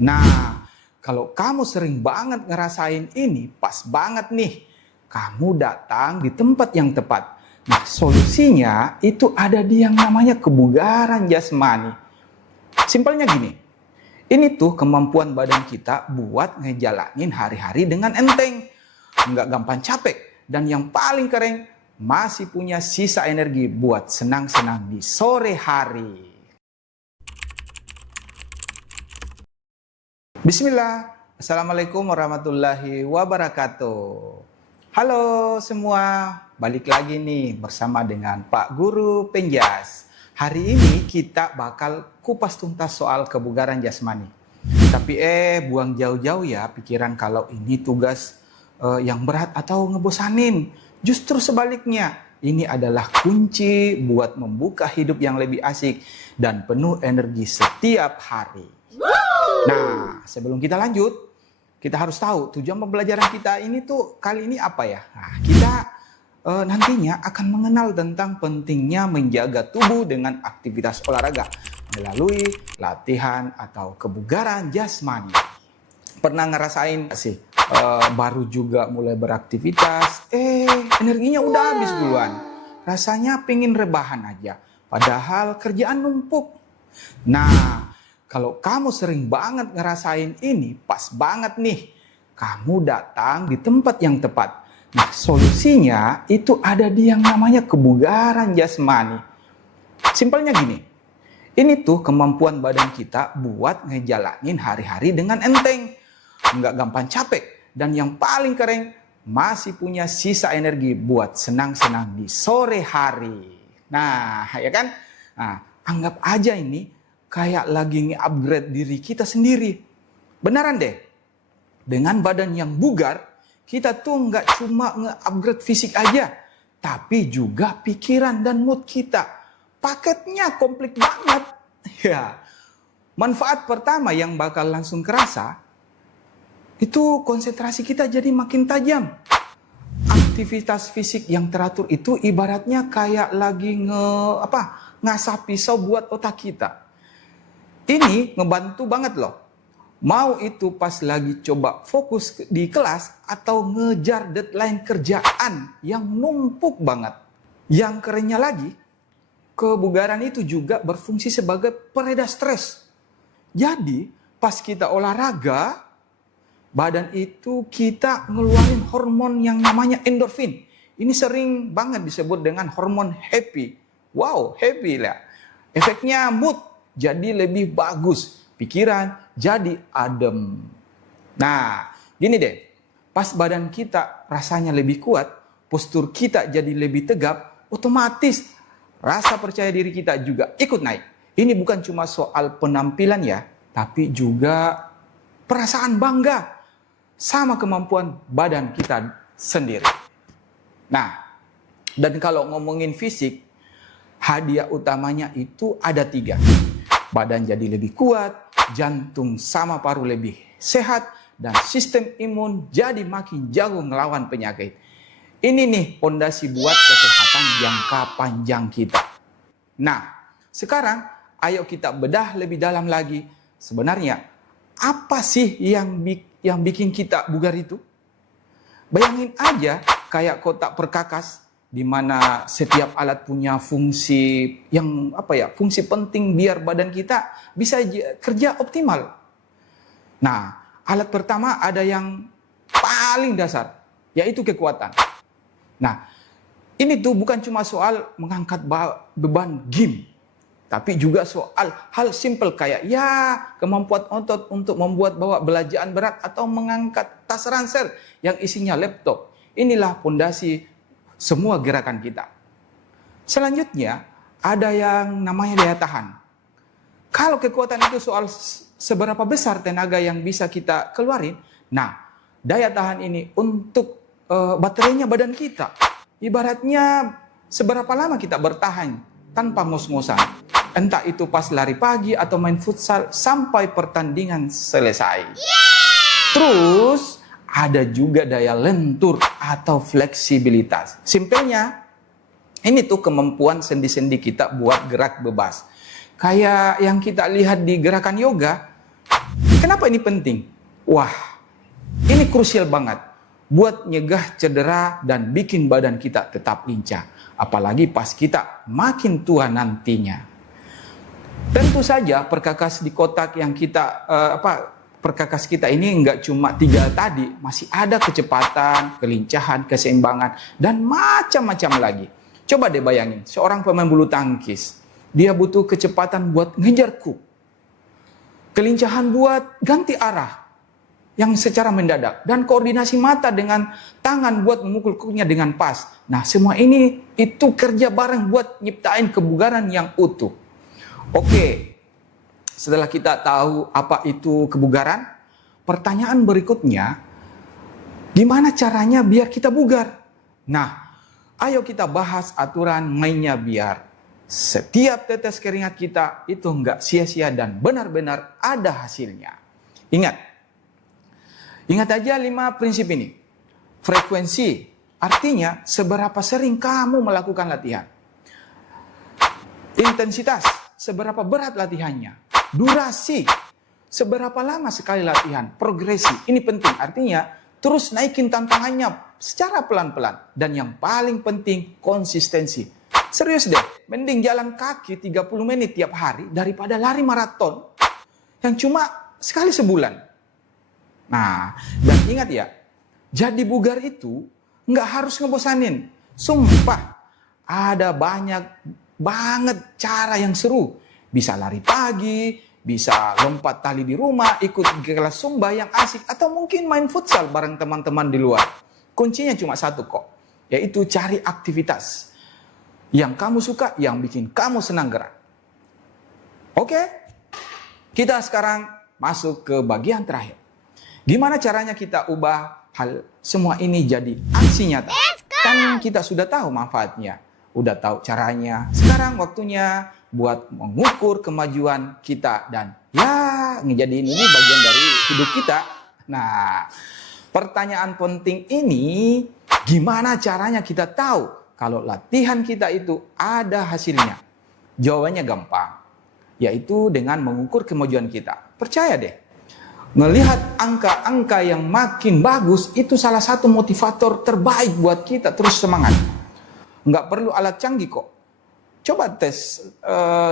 Nah, kalau kamu sering banget ngerasain ini, pas banget nih. Kamu datang di tempat yang tepat. Nah, solusinya itu ada di yang namanya kebugaran jasmani. Simpelnya gini, ini tuh kemampuan badan kita buat ngejalanin hari-hari dengan enteng. Nggak gampang capek. Dan yang paling keren, masih punya sisa energi buat senang-senang di sore hari. Bismillah, Assalamualaikum warahmatullahi wabarakatuh. Halo semua, balik lagi nih bersama dengan Pak Guru Penjas. Hari ini kita bakal kupas tuntas soal kebugaran jasmani. Tapi buang jauh-jauh ya pikiran kalau ini tugas yang berat atau ngebosanin. Justru sebaliknya, ini adalah kunci buat membuka hidup yang lebih asik dan penuh energi setiap hari. Nah, sebelum kita lanjut, kita harus tahu tujuan pembelajaran kita ini tuh kali ini apa ya? Nah, kita nantinya akan mengenal tentang pentingnya menjaga tubuh dengan aktivitas olahraga melalui latihan atau kebugaran jasmani. Pernah ngerasain sih baru juga mulai beraktivitas, energinya udah habis duluan. Rasanya pengen rebahan aja, padahal kerjaan numpuk. Nah, kalau kamu sering banget ngerasain ini, pas banget nih. Kamu datang di tempat yang tepat. Nah, solusinya itu ada di yang namanya kebugaran jasmani. Simpelnya gini, ini tuh kemampuan badan kita buat ngejalanin hari-hari dengan enteng. Nggak gampang capek. Dan yang paling keren, masih punya sisa energi buat senang-senang di sore hari. Nah, ya kan? Nah, anggap aja ini kayak lagi nge-upgrade diri kita sendiri. Beneran deh, dengan badan yang bugar, kita tuh nggak cuma nge-upgrade fisik aja, tapi juga pikiran dan mood kita. Paketnya komplit banget. Ya, manfaat pertama yang bakal langsung kerasa, itu konsentrasi kita jadi makin tajam. Aktivitas fisik yang teratur itu ibaratnya kayak lagi ngasah pisau buat otak kita. Ini ngebantu banget loh. Mau itu pas lagi coba fokus di kelas atau ngejar deadline kerjaan yang numpuk banget. Yang kerennya lagi, kebugaran itu juga berfungsi sebagai pereda stres. Jadi pas kita olahraga, badan itu kita ngeluarin hormon yang namanya endorfin. Ini sering banget disebut dengan hormon happy. Wow, happy lah. Efeknya mood jadi lebih bagus, pikiran jadi adem. Nah, gini deh, pas badan kita rasanya lebih kuat, postur kita jadi lebih tegap, otomatis rasa percaya diri kita juga ikut naik. Ini bukan cuma soal penampilan ya, tapi juga perasaan bangga sama kemampuan badan kita sendiri. Nah, dan kalau ngomongin fisik, hadiah utamanya itu ada 3. Badan jadi lebih kuat, jantung sama paru lebih sehat, dan sistem imun jadi makin jago ngelawan penyakit. Ini nih pondasi buat kesehatan jangka panjang kita. Nah, sekarang ayo kita bedah lebih dalam lagi. Sebenarnya, apa sih yang bikin kita bugar itu? Bayangin aja kayak kotak perkakas, di mana setiap alat punya fungsi yang fungsi penting biar badan kita bisa kerja optimal. Nah, alat pertama ada yang paling dasar, yaitu kekuatan. Nah, ini tuh bukan cuma soal mengangkat beban gym, tapi juga soal hal simple kayak kemampuan otot untuk bawa belanjaan berat atau mengangkat tas ransel yang isinya laptop. Inilah pondasi semua gerakan kita. Selanjutnya, ada yang namanya daya tahan. Kalau kekuatan itu soal seberapa besar tenaga yang bisa kita keluarin, nah, daya tahan ini untuk baterainya badan kita. Ibaratnya seberapa lama kita bertahan tanpa ngos-ngosan. Entah itu pas lari pagi atau main futsal sampai pertandingan selesai. Terus, ada juga daya lentur atau fleksibilitas. Simpelnya, ini tuh kemampuan sendi-sendi kita buat gerak bebas. Kayak yang kita lihat di gerakan yoga, Kenapa ini penting? Wah, ini krusial banget buat nyegah cedera dan bikin badan kita tetap lincah. Apalagi pas kita makin tua nantinya. Tentu saja perkakas di kotak yang kita perkakas kita ini nggak cuma 3 tadi, masih ada kecepatan, kelincahan, keseimbangan, dan macam-macam lagi. Coba deh bayangin, seorang pemain bulu tangkis, dia butuh kecepatan buat ngejar kuk, kelincahan buat ganti arah yang secara mendadak, dan koordinasi mata dengan tangan buat memukul kuknya dengan pas. Nah, semua ini itu kerja bareng buat nyiptain kebugaran yang utuh. Oke, setelah kita tahu apa itu kebugaran, pertanyaan berikutnya, gimana caranya biar kita bugar? Nah, ayo kita bahas aturan mainnya biar setiap tetes keringat kita itu nggak sia-sia dan benar-benar ada hasilnya. Ingat aja 5 prinsip ini. Frekuensi, artinya seberapa sering kamu melakukan latihan. Intensitas, seberapa berat latihannya. Durasi, seberapa lama sekali latihan. Progresi, ini penting. Artinya terus naikin tantangannya secara pelan-pelan. Dan yang paling penting, konsistensi. Serius deh, mending jalan kaki 30 menit tiap hari daripada lari maraton yang cuma sekali sebulan. Nah, dan ingat ya, jadi bugar itu nggak harus ngebosanin. Sumpah, ada banyak banget cara yang seru. Bisa lari pagi, bisa lompat tali di rumah, ikut kelas Zumba yang asik, atau mungkin main futsal bareng teman-teman di luar. Kuncinya cuma satu kok, yaitu cari aktivitas yang kamu suka, yang bikin kamu senang gerak. Oke, kita sekarang masuk ke bagian terakhir. Gimana caranya kita ubah hal semua ini jadi aksi nyata? Kan kita sudah tahu manfaatnya, udah tahu caranya. Sekarang waktunya buat mengukur kemajuan kita dan ya ngejadiin ini bagian dari hidup kita. Nah, pertanyaan penting ini, gimana caranya kita tahu kalau latihan kita itu ada hasilnya? Jawabannya gampang, yaitu dengan mengukur kemajuan kita. Percaya deh, melihat angka-angka yang makin bagus itu salah satu motivator terbaik buat kita terus semangat. Nggak perlu alat canggih kok. Coba tes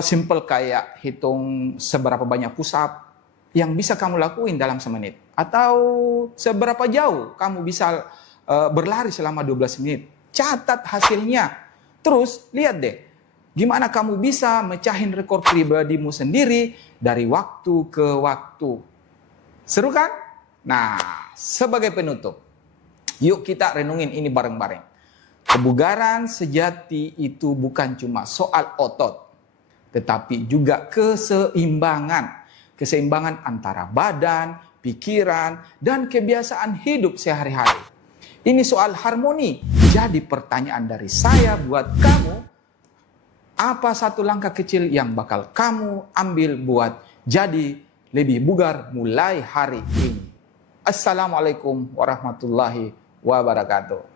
simple kayak hitung seberapa banyak push up yang bisa kamu lakuin dalam semenit. Atau seberapa jauh kamu bisa berlari selama 12 menit. Catat hasilnya. Terus lihat deh, gimana kamu bisa mecahin rekor pribadimu sendiri dari waktu ke waktu. Seru kan? Nah, sebagai penutup, yuk kita renungin ini bareng-bareng. Kebugaran sejati itu bukan cuma soal otot, tetapi juga keseimbangan. Keseimbangan antara badan, pikiran, dan kebiasaan hidup sehari-hari. Ini soal harmoni. Jadi pertanyaan dari saya buat kamu, apa satu langkah kecil yang bakal kamu ambil buat jadi lebih bugar mulai hari ini? Assalamualaikum warahmatullahi wabarakatuh.